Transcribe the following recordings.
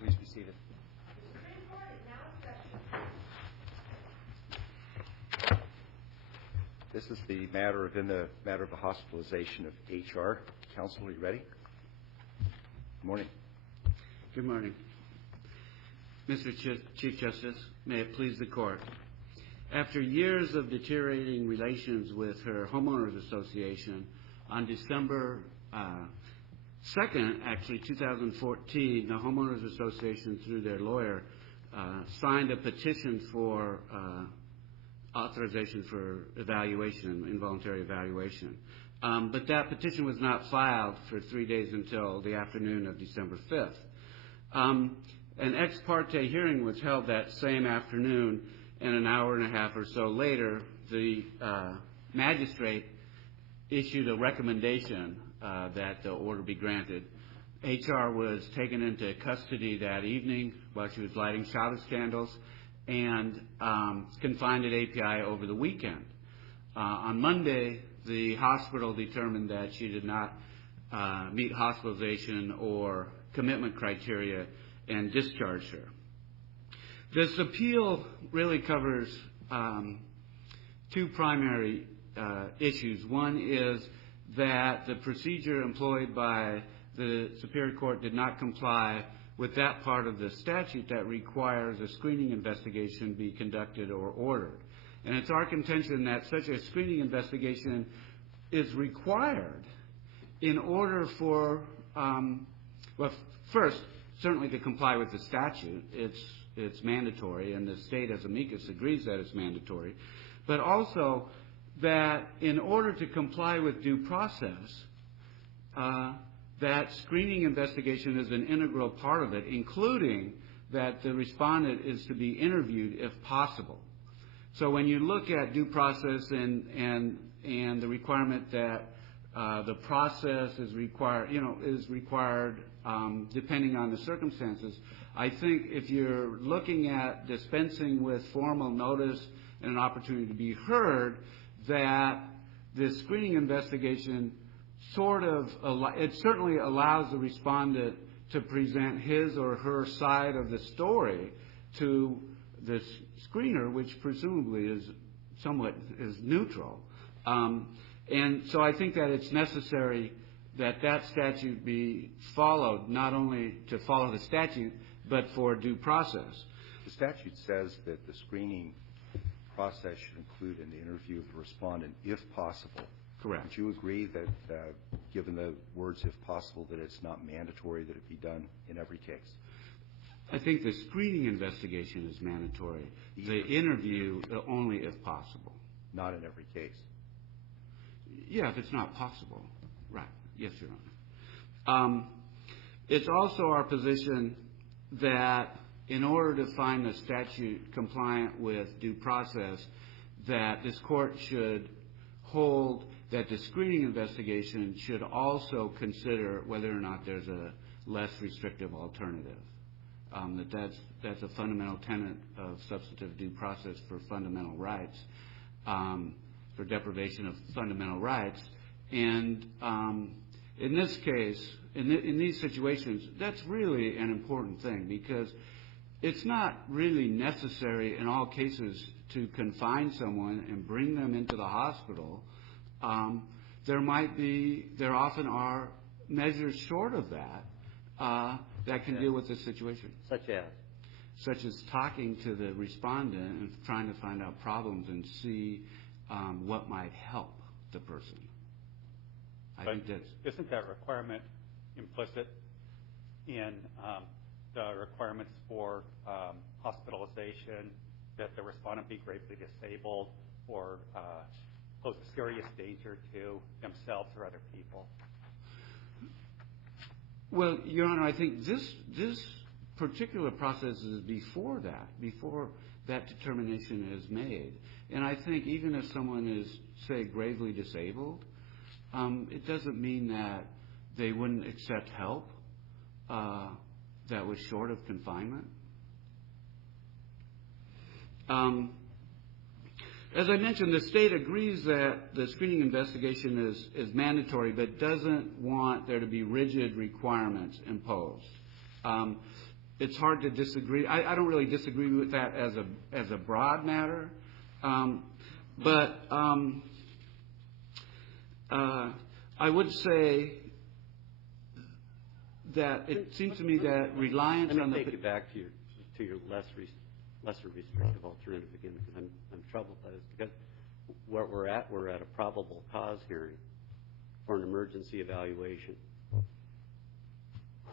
Please be seated. This is the matter of the hospitalization of HR. Counsel, are you ready? Good morning. Good morning. Mr. Chief Justice, may it please the Court. After years of deteriorating relations with her homeowners association, on December 2nd, 2014, the homeowners association, through their lawyer, signed a petition for authorization for evaluation, involuntary evaluation. But that petition was not filed for 3 days until the afternoon of December 5th. An ex parte hearing was held that same afternoon, and an hour and a half or so later, the magistrate issued a recommendation that the order be granted. HR was taken into custody that evening while she was lighting Shabbos candles and confined at API over the weekend. On Monday, the hospital determined that she did not meet hospitalization or commitment criteria and discharged her. This appeal really covers two primary issues. One is that the procedure employed by the Superior Court did not comply with that part of the statute that requires a screening investigation be conducted or ordered. And it's our contention that such a screening investigation is required in order for, first, certainly to comply with the statute. It's mandatory, and the state as amicus agrees that it's mandatory. But also that in order to comply with due process, that screening investigation is an integral part of it, including that the respondent is to be interviewed if possible. So when you look at due process and the requirement that the process is required, depending on the circumstances, I think if you're looking at dispensing with formal notice and an opportunity to be heard, that this screening investigation it certainly allows the respondent to present his or her side of the story to the screener, which presumably is neutral. And so I think that it's necessary that statute be followed, not only to follow the statute, but for due process. The statute says that the screening process should include an interview of the respondent if possible. Correct. Would you agree that, given the words if possible, that it's not mandatory that it be done in every case? I think the screening investigation is mandatory. The interview only if possible. Not in every case? Yeah, if it's not possible. Right. Yes, Your Honor. It's also our position that in order to find the statute compliant with due process, that this court should hold that the screening investigation should also consider whether or not there's a less restrictive alternative. That's a fundamental tenet of substantive due process for fundamental rights, for deprivation of fundamental rights. And in this case, in these situations, that's really an important thing, because it's not really necessary in all cases to confine someone and bring them into the hospital. There often are measures short of that that can deal with the situation. Such as talking to the respondent and trying to find out problems and see what might help the person. Isn't that requirement implicit in the requirements for hospitalization, that the respondent be gravely disabled or pose a serious danger to themselves or other people? Well, Your Honor, I think this particular process is before that determination is made. And I think even if someone is, say, gravely disabled, it doesn't mean that they wouldn't accept help that was short of confinement. As I mentioned, the state agrees that the screening investigation is mandatory, but doesn't want there to be rigid requirements imposed. it's hard to disagree. I don't really disagree with that as a broad matter, but I would say that it seems to me that reliance on the... Let me take you back to your lesser restrictive alternative again, because I'm troubled by this. Because where we're at a probable cause hearing for an emergency evaluation.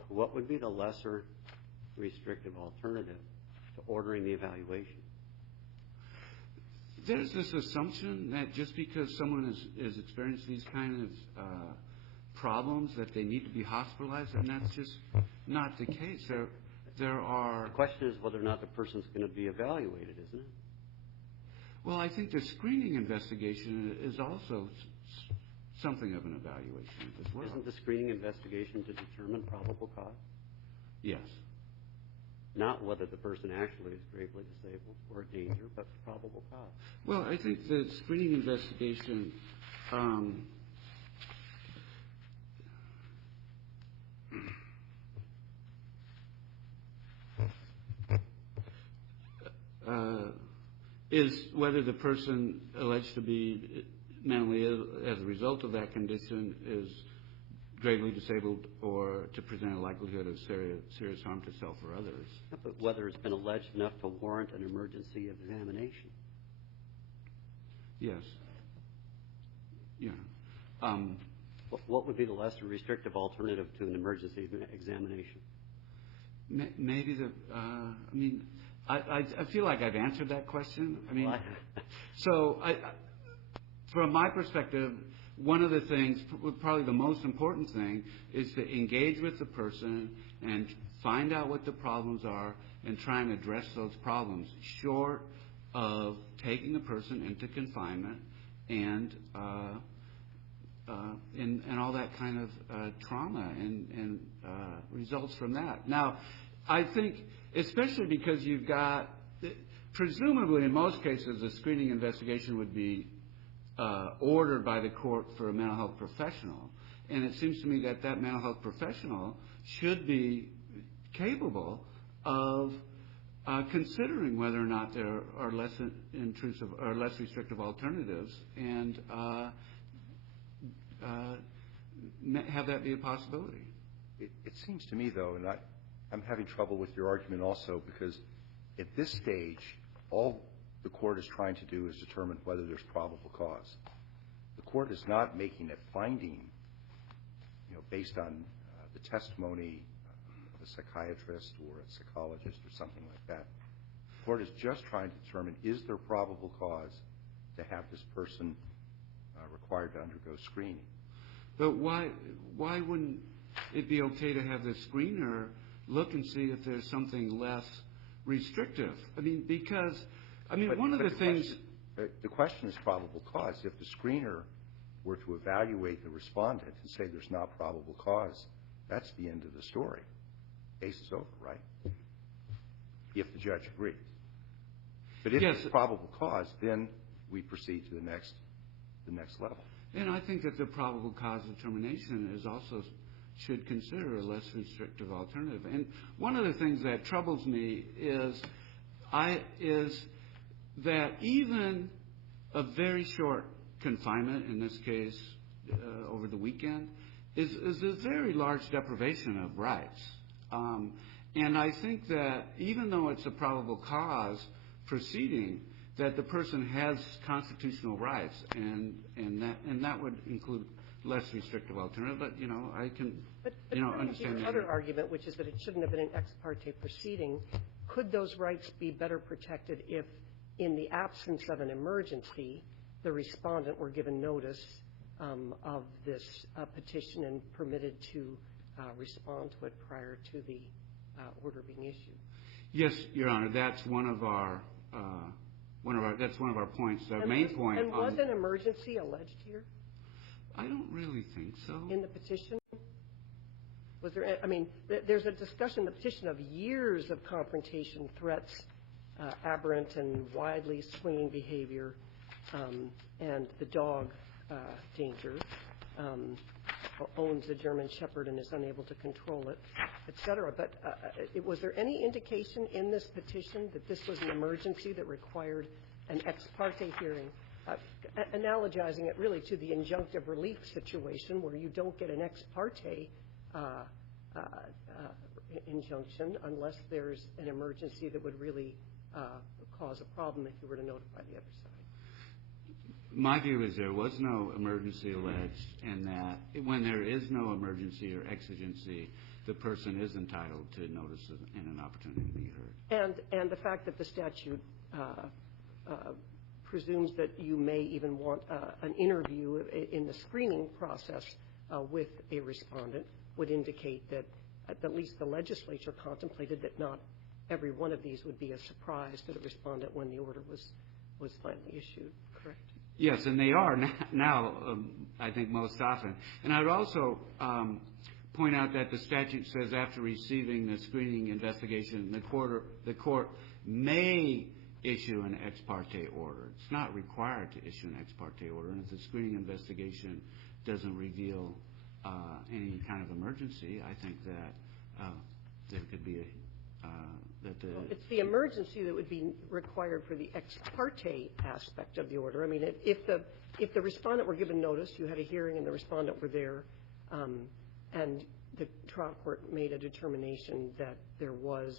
What would be the lesser restrictive alternative to ordering the evaluation? There's this assumption that just because someone is experiencing these kind of problems that they need to be hospitalized, and that's just not the case. There are... The question is whether or not the person's going to be evaluated, isn't it? Well, I think the screening investigation is also something of an evaluation as well. Isn't the screening investigation to determine probable cause? Yes. Not whether the person actually is gravely disabled or a danger, but probable cause. Well, I think the screening investigation is whether the person alleged to be mentally ill as a result of that condition is gravely disabled or to present a likelihood of serious harm to self or others. But whether it's been alleged enough to warrant an emergency examination. Yes. Yeah. What would be the lesser restrictive alternative to an emergency examination? Maybe I feel like I've answered that question. I mean, so from my perspective, one of the things, probably the most important thing, is to engage with the person and find out what the problems are and try and address those problems, short of taking the person into confinement and all that kind of trauma and results from that. Now, I think, especially because you've got, presumably in most cases, a screening investigation would be ordered by the court for a mental health professional. And it seems to me that that mental health professional should be capable of considering whether or not there are less intrusive or less restrictive alternatives and have that be a possibility. It seems to me, though, and I'm having trouble with your argument also, because at this stage, all the court is trying to do is determine whether there's probable cause. The court is not making a finding, based on the testimony of a psychiatrist or a psychologist or something like that. The court is just trying to determine, is there probable cause to have this person required to undergo screening? But why wouldn't it be okay to have the screener look and see if there's something less restrictive? One of the things... The question is probable cause. If the screener were to evaluate the respondent and say there's not probable cause, that's the end of the story. Case is over, right? If the judge agrees. But if there's probable cause, then we proceed to the next level. And I think that the probable cause determination is also should consider a less restrictive alternative. And one of the things that troubles me is that even a very short confinement, in this case over the weekend, is a very large deprivation of rights. And I think that even though it's a probable cause proceeding, that the person has constitutional rights, and that would include less restrictive alternative. But I can understand the other argument, which is that it shouldn't have been an ex parte proceeding. Could those rights be better protected if, in the absence of an emergency, the respondent were given notice of this petition and permitted to respond to it prior to the order being issued? Yes, Your Honor. That's one of our points. The main point. And was an emergency alleged here? I don't really think so. In the petition? Was there? There's a discussion in the petition of years of confrontation, threats, aberrant and widely swinging behavior, and the dog danger. owns a German Shepherd and is unable to control it, et cetera. But was there any indication in this petition that this was an emergency that required an ex parte hearing? Analogizing it really to the injunctive relief situation where you don't get an ex parte injunction unless there's an emergency that would really cause a problem if you were to notify the other side. My view is there was no emergency alleged, and that when there is no emergency or exigency, the person is entitled to notice and an opportunity to be heard. And the fact that the statute presumes that you may even want an interview in the screening process with a respondent would indicate that at least the legislature contemplated that not every one of these would be a surprise to the respondent when the order was finally issued, correct? Yes, and they are now, I think, most often. And I would also point out that the statute says after receiving the screening investigation, the court may issue an ex parte order. It's not required to issue an ex parte order, and if the screening investigation doesn't reveal any kind of emergency, I think that there could be it's the emergency that would be required for the ex parte aspect of the order. I mean, if the respondent were given notice, you had a hearing and the respondent were there, and the trial court made a determination that there was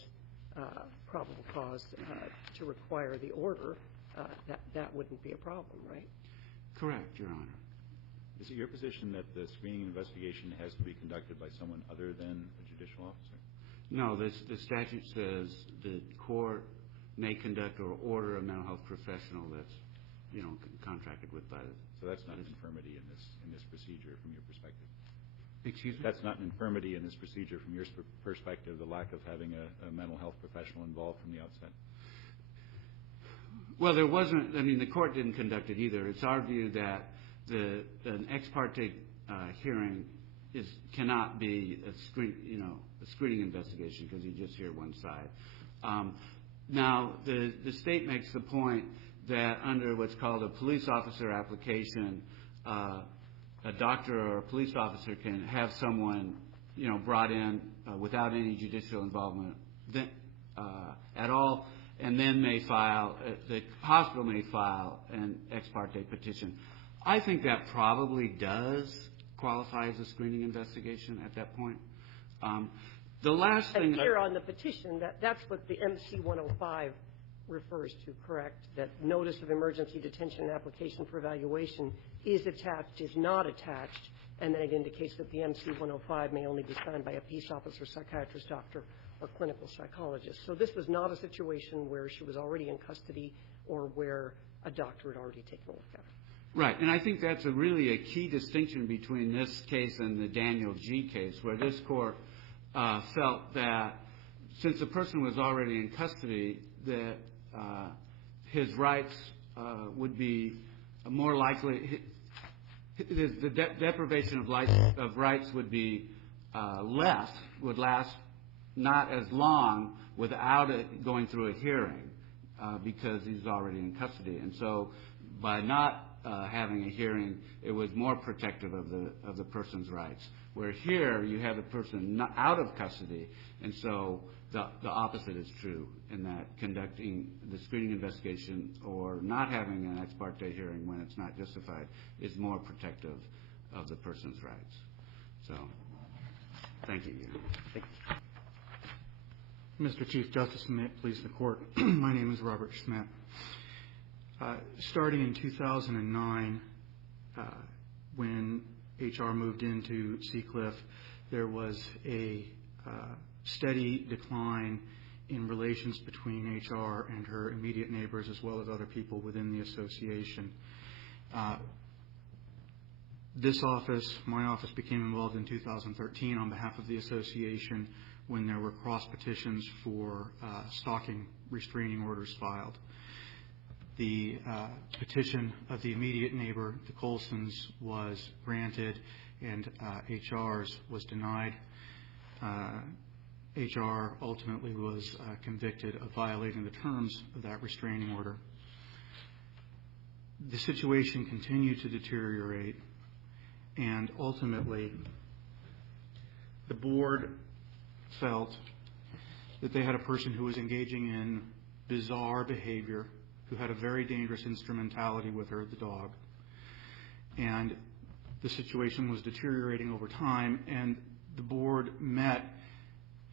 probable cause to require the order, that wouldn't be a problem, right? Correct, Your Honor. Is it your position that the screening investigation has to be conducted by someone other than a judicial officer? No, the statute says the court may conduct or order a mental health professional that's, contracted with by the... So that's not an infirmity in this procedure from your perspective? Excuse me? That's not an infirmity in this procedure from your perspective, the lack of having a mental health professional involved from the outset? Well, there wasn't. I mean, the court didn't conduct it either. It's our view that an ex parte hearing cannot be a screening investigation because you just hear one side. Now, the state makes the point that under what's called a police officer application, a doctor or a police officer can have someone, brought in without any judicial involvement at all, and then the hospital may file an ex parte petition. I think that probably does qualify as a screening investigation at that point. The last thing... And here on the petition, that's what the MC 105 refers to, correct? That notice of emergency detention and application for evaluation is attached, is not attached, and then it indicates that the MC 105 may only be signed by a peace officer, psychiatrist, doctor, or clinical psychologist. So this was not a situation where she was already in custody or where a doctor had already taken a look at her. Right, and I think that's really a key distinction between this case and the Daniel G. case, where this court felt that since the person was already in custody, that his rights would be more likely, the deprivation of rights would be would last not as long without it going through a hearing because he's already in custody. And so by not having a hearing, it was more protective of the person's rights. Where here you have the person not out of custody, and so the opposite is true in that conducting the screening investigation or not having an ex parte hearing when it's not justified is more protective of the person's rights. So, thank you. Mr. Chief Justice, and may it please the Court, my name is Robert Schmidt. Starting in 2009, when HR moved into Seacliff, there was a steady decline in relations between HR and her immediate neighbors as well as other people within the association. This office, my office, became involved in 2013 on behalf of the association when there were cross petitions for stalking restraining orders filed. The petition of the immediate neighbor, the Colsons, was granted and HR's was denied. HR ultimately was convicted of violating the terms of that restraining order. The situation continued to deteriorate, And ultimately, the board felt that they had a person who was engaging in bizarre behavior, who had a very dangerous instrumentality with her, the dog. And the situation was deteriorating over time, and the board met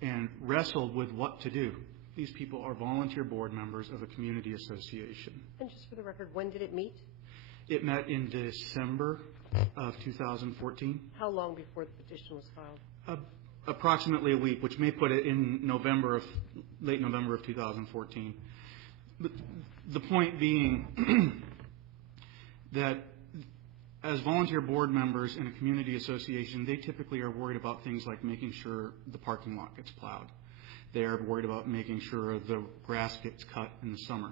and wrestled with what to do. These people are volunteer board members of a community association. And just for the record, when did it meet? It met in December of 2014. How long before the petition was filed? Approximately a week, which may put it in late November of 2014. But the point being that as volunteer board members in a community association, they typically are worried about things like making sure the parking lot gets plowed. They are worried about making sure the grass gets cut in the summer.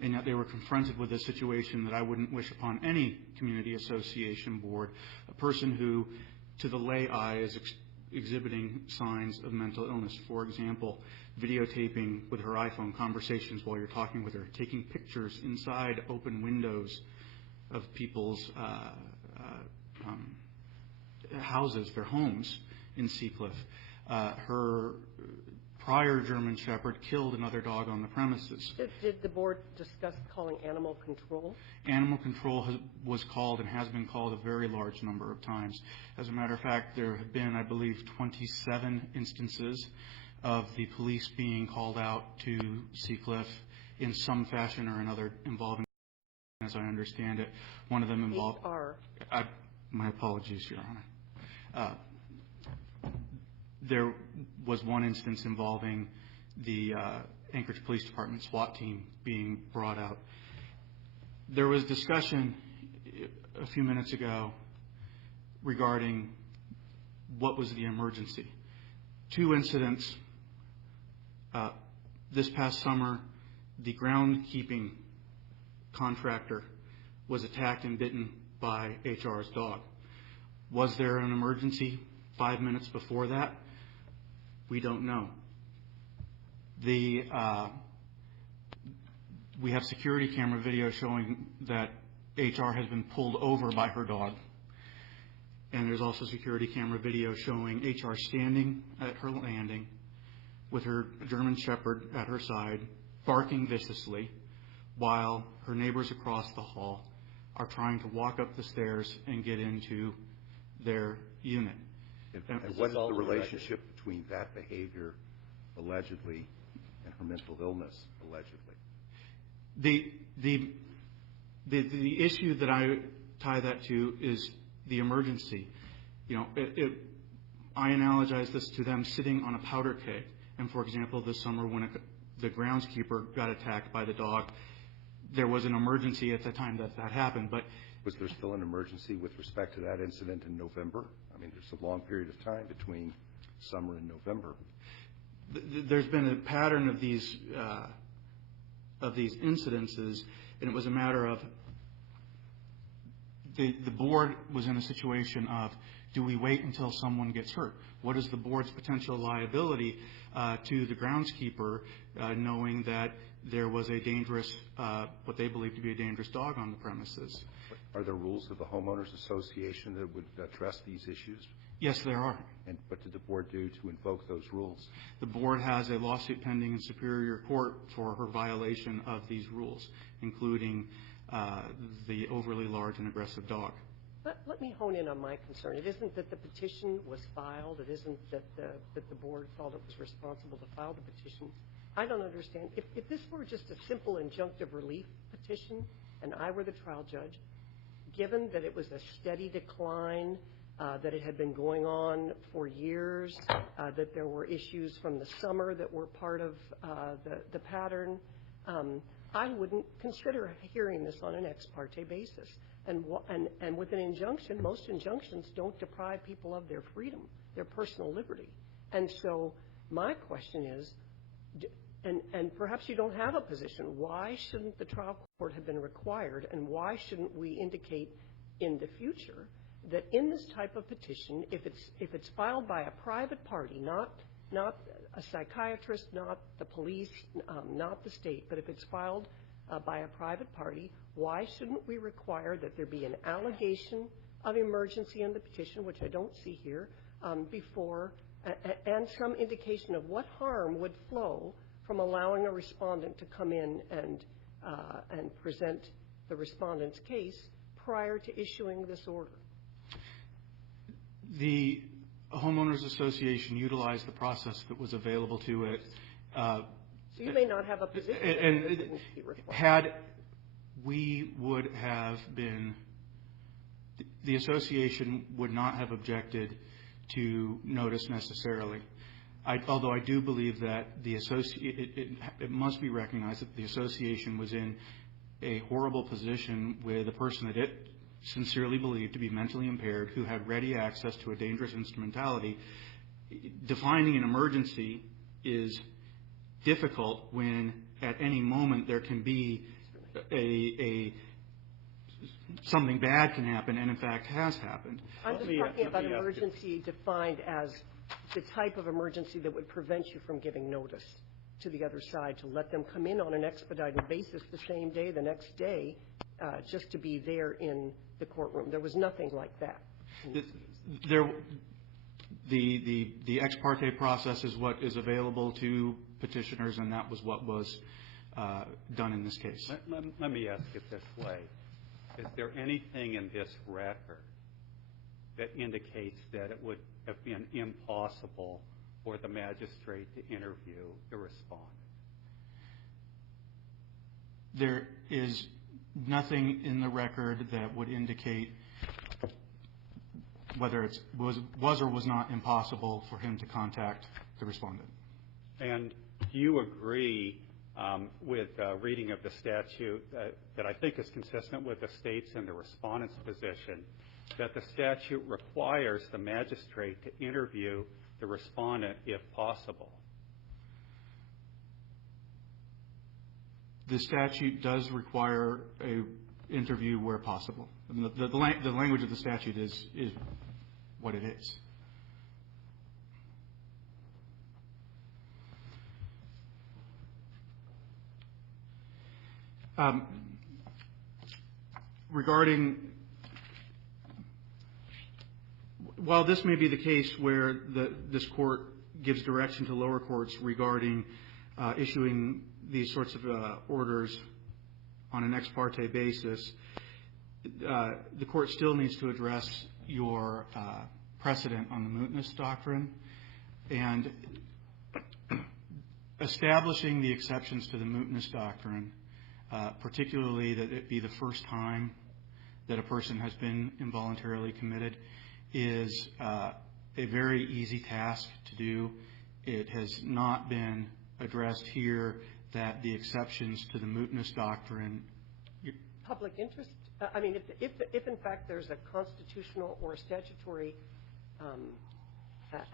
And yet they were confronted with a situation that I wouldn't wish upon any community association board, a person who, to the lay eye, is exhibiting signs of mental illness. For example, videotaping with her iPhone conversations while you're talking with her, taking pictures inside open windows of people's houses, their homes in Seacliff. Her prior German Shepherd killed another dog on the premises. Did the board discuss calling animal control? Animal control was called and has been called a very large number of times. As a matter of fact, there have been, I believe, 27 instances of the police being called out to Seacliff in some fashion or another involving, as I understand it. One of them involved... My apologies, Your Honor. There was one instance involving the Anchorage Police Department SWAT team being brought out. There was discussion a few minutes ago regarding what was the emergency. Two incidents. This past summer, the groundskeeping contractor was attacked and bitten by HR's dog. Was there an emergency 5 minutes before that? We don't know. We have security camera video showing that HR has been pulled over by her dog. And there's also security camera video showing HR standing at her landing with her German Shepherd at her side, barking viciously, while her neighbors across the hall are trying to walk up the stairs and get into their unit. And what is the relationship between that behavior, allegedly, and her mental illness, allegedly? The issue that I tie that to is the emergency. I analogize this to them sitting on a powder keg. And, for example, this summer when the groundskeeper got attacked by the dog, there was an emergency at the time that happened. But was there still an emergency with respect to that incident in November? I mean, there's a long period of time between summer and November. There's been a pattern of these incidences, and it was a matter of the board was in a situation of, do we wait until someone gets hurt? What is the board's potential liability to the groundskeeper, knowing that there was a dangerous, what they believe to be a dangerous dog on the premises? Are there rules of the homeowners association that would address these issues? Yes, there are. And what did the board do to invoke those rules? The board has a lawsuit pending in Superior Court for her violation of these rules, including the overly large and aggressive dog. Let me hone in on my concern. It isn't that the petition was filed. It isn't that the board felt it was responsible to file the petition. I don't understand. If this were just a simple injunctive relief petition and I were the trial judge, given that it was a steady decline, that it had been going on for years, that there were issues from the summer that were part of the pattern, I wouldn't consider hearing this on an ex parte basis. And with an injunction, most injunctions don't deprive people of their freedom, their personal liberty. And so my question is, and perhaps you don't have a position, why shouldn't the trial court have been required, and why shouldn't we indicate in the future that in this type of petition, if it's filed by a private party, not a psychiatrist, not the police, not the state, but if it's filed by a private party, why shouldn't we require that there be an allegation of emergency in the petition, which I don't see here, before, and some indication of what harm would flow from allowing a respondent to come in and present the respondent's case prior to issuing this order. The Homeowners Association utilized the process that was available to it. So you may not have a position. And had we would have been, the association would not have objected to notice necessarily. Although I do believe that it must be recognized that the association was in a horrible position with a person that it sincerely believed to be mentally impaired who had ready access to a dangerous instrumentality. Defining an emergency is difficult when at any moment there can be something bad can happen, and in fact has happened. I'm just talking about emergency defined as the type of emergency that would prevent you from giving notice to the other side, to let them come in on an expedited basis the same day, the next day, just to be there in the courtroom. There was nothing like that. The ex parte process is what is available to petitioners, and that was what was done in this case. Let me ask it this way. Is there anything in this record that indicates that it would have been impossible for the magistrate to interview the respondent? There is nothing in the record that would indicate whether it was or was not impossible for him to contact the respondent. And do you agree with reading of the statute that I think is consistent with the state's and the respondent's position, that the statute requires the magistrate to interview the respondent if possible? The statute does require an interview where possible. I mean, the language of the statute is what it is. While this may be the case where this court gives direction to lower courts regarding issuing these sorts of orders on an ex parte basis, the court still needs to address your precedent on the mootness doctrine, and establishing the exceptions to the mootness doctrine, particularly that it be the first time that a person has been involuntarily committed, is a very easy task to do. It has not been addressed here that the exceptions to the mootness doctrine. Public interest? I mean, if in fact there's a constitutional or statutory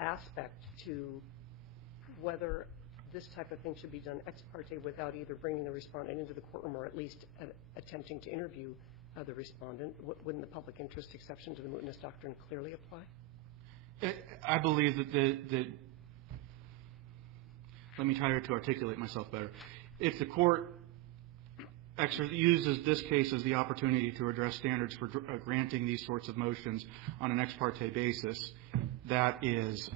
aspect to whether this type of thing should be done ex parte without either bringing the respondent into the courtroom or at least attempting to interview the respondent, wouldn't the public interest exception to the mootness doctrine clearly apply? I believe that let me try to articulate myself better. If the court uses this case as the opportunity to address standards for granting these sorts of motions on an ex parte basis, that is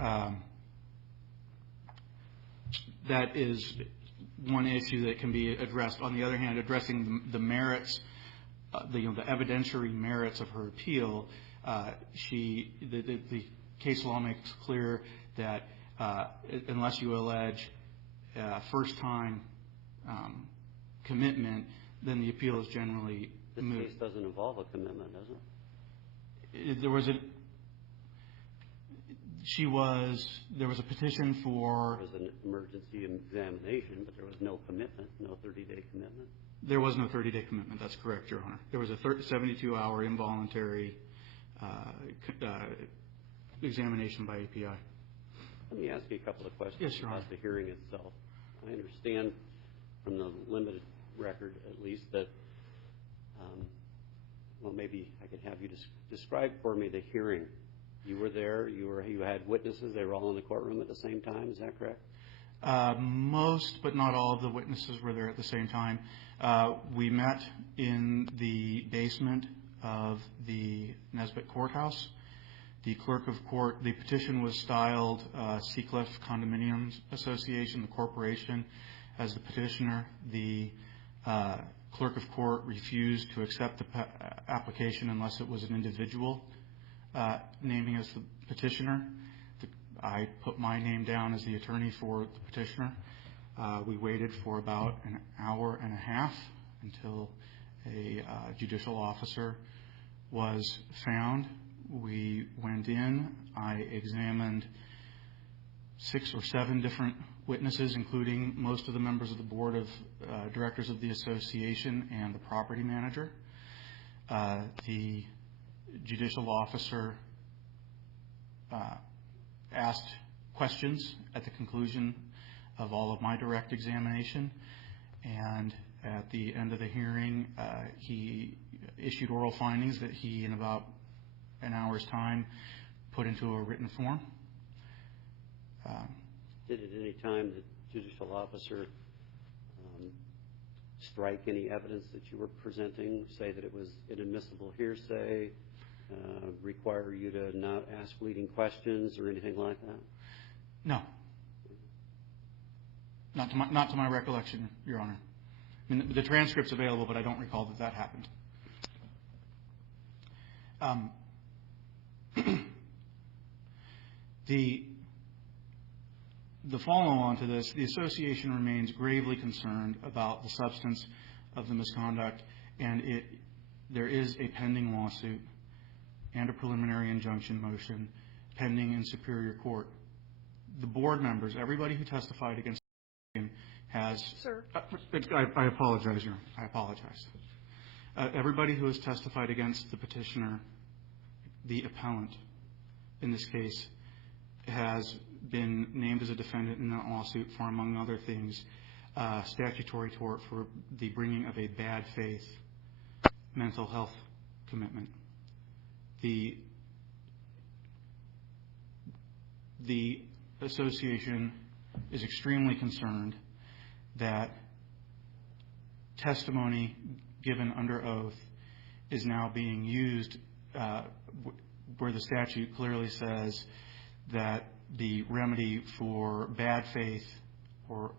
one issue that can be addressed. On the other hand, addressing the merits, the evidentiary merits of her appeal, the case law makes clear that unless you allege first-time commitment, then the appeal is generally moot. This case doesn't involve a commitment, does it? There was a petition for... There was an emergency examination, but there was no commitment, no 30-day commitment. There was no 30-day commitment. That's correct, Your Honor. There was a 72-hour involuntary examination by API. Let me ask you a couple of questions Yes, Your Honor. about the hearing itself. I understand from the limited record, at least, that, well, maybe I could have you describe for me the hearing. You were there. You had witnesses. They were all in the courtroom at the same time. Is that correct? Most, but not all of the witnesses were there at the same time. We met in the basement of the Nesbitt Courthouse. The clerk of court, the petition was styled Seacliff Condominiums Association, the corporation, as the petitioner. The clerk of court refused to accept the application unless it was an individual naming as the petitioner. I put my name down as the attorney for the petitioner. We waited for about an hour and a half until a judicial officer was found. We went in. I examined 6 or 7 different witnesses, including most of the members of the board of directors of the association and the property manager. The judicial officer asked questions at the conclusion of all of my direct examination, and at the end of the hearing, he issued oral findings that he, in about an hour's time, put into a written form. Did at any time the judicial officer strike any evidence that you were presenting, say that it was inadmissible hearsay, require you to not ask leading questions or anything like that? No. Not to my recollection, Your Honor. I mean, the transcript's available, but I don't recall that happened. The follow-on to this, the association remains gravely concerned about the substance of the misconduct, and there is a pending lawsuit and a preliminary injunction motion pending in Superior Court. The board members, everybody who testified against him has... Sir. I apologize, Your Honor. I apologize. Everybody who has testified against the petitioner, the appellant in this case, has been named as a defendant in that lawsuit for, among other things, statutory tort for the bringing of a bad faith mental health commitment. The association is extremely concerned that testimony given under oath is now being used where the statute clearly says that the remedy for bad faith or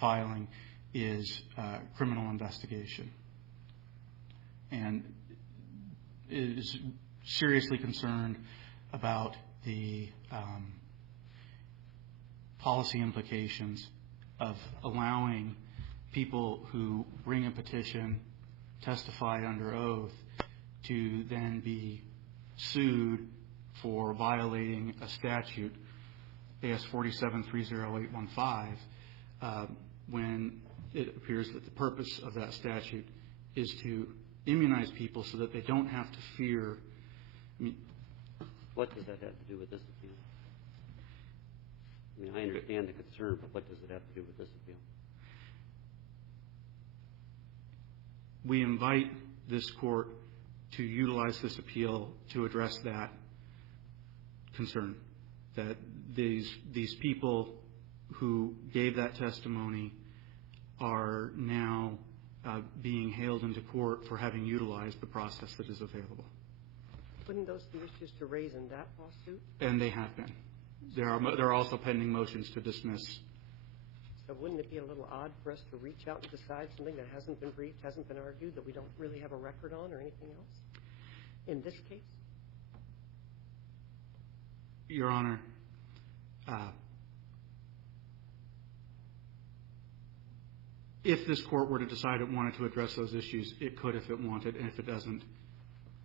filing is criminal investigation, and is seriously concerned about the policy implications of allowing people who bring a petition, testify under oath, to then be sued for violating a statute, AS 47-30815, when it appears that the purpose of that statute is to immunize people so that they don't have to fear. What does that have to do with this appeal? I mean, I understand the concern, but what does it have to do with this appeal? We invite this court to utilize this appeal to address that concern, that these people who gave that testimony are now being hailed into court for having utilized the process that is available. Wouldn't those be issues to raise in that lawsuit? And they have been. There are also pending motions to dismiss. So wouldn't it be a little odd for us to reach out and decide something that hasn't been briefed, hasn't been argued, that we don't really have a record on or anything else in this case? Your Honor, if this court were to decide it wanted to address those issues, it could if it wanted, and if it doesn't,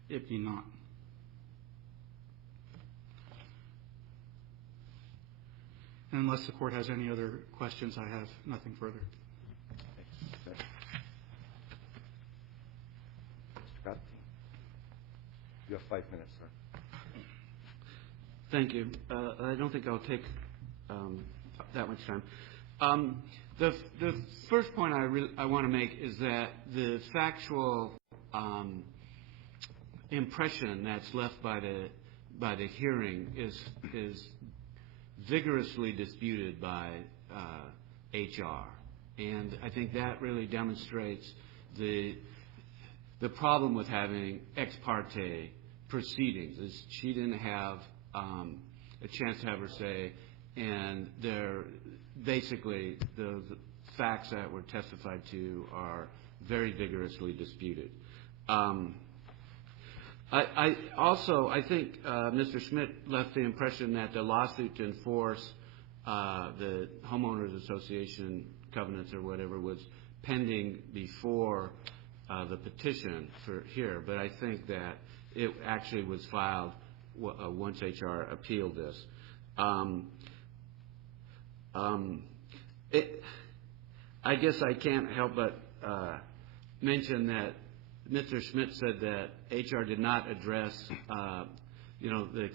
it be not. And unless the court has any other questions, I have nothing further. Mr. Scott, you have 5 minutes, sir. Thank you. I don't think I'll take that much time. The first point I want to make is that the factual impression that's left by the hearing is vigorously disputed by HR, and I think that really demonstrates the the problem with having ex parte proceedings is she didn't have a chance to have her say, and basically the facts that were testified to are very vigorously disputed. I think Mr. Schmidt left the impression that the lawsuit to enforce the homeowners association covenants or whatever was pending before the petition for here, but I think that it actually was filed once HR appealed this. I guess I can't help but mention that Mr. Schmidt said that HR did not address, the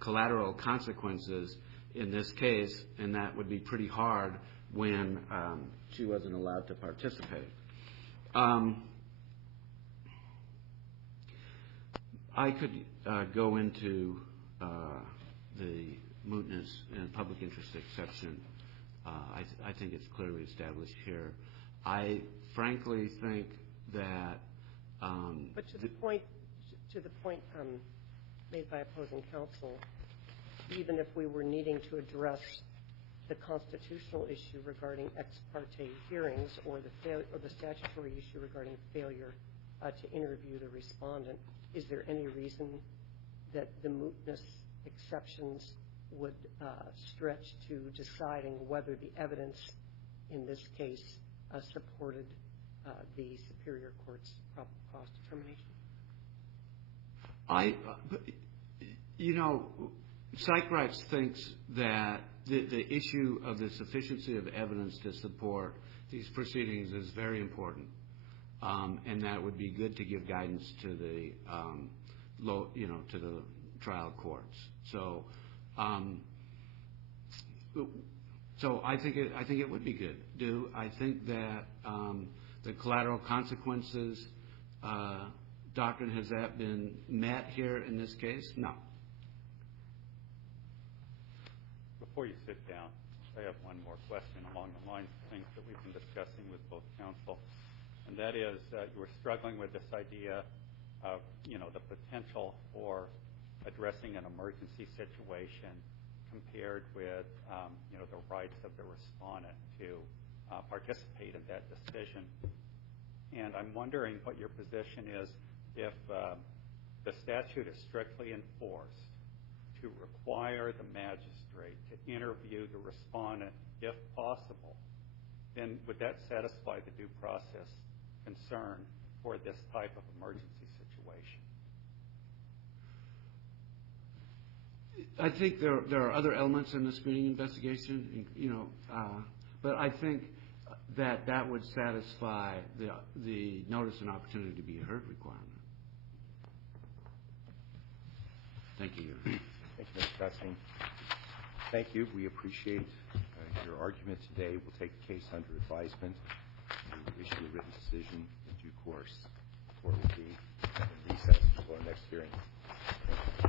collateral consequences in this case, and that would be pretty hard when she wasn't allowed to participate. I could go into the mootness and public interest exception. I think it's clearly established here. I frankly think that. But to the point made by opposing counsel, even if we were needing to address the constitutional issue regarding ex parte hearings or the statutory issue regarding failure to interview the respondent, is there any reason that the mootness exceptions would stretch to deciding whether the evidence in this case supported the Superior Court's probable cause determination? PsychRights thinks that the issue of the sufficiency of evidence to support these proceedings is very important, and that would be good to give guidance to the to the trial courts. So I think it would be good. I think that the collateral consequences doctrine, has that been met here in this case? No. Before you sit down, I have one more question along the lines of things that we've been discussing with both counsel, and that is you were struggling with this idea of the potential for addressing an emergency situation compared with the rights of the respondent to participate in that decision. And I'm wondering what your position is if the statute is strictly enforced to require the magistrate to interview the respondent if possible, then would that satisfy the due process concern for this type of emergency situation? I think there are other elements in the screening investigation, but I think that would satisfy the notice and opportunity to be heard requirement. Thank you. Thank you, Mr. Gosling. Thank you. We appreciate your argument today. We'll take the case under advisement and issue a written decision in due course. The court will be in recess until our next hearing.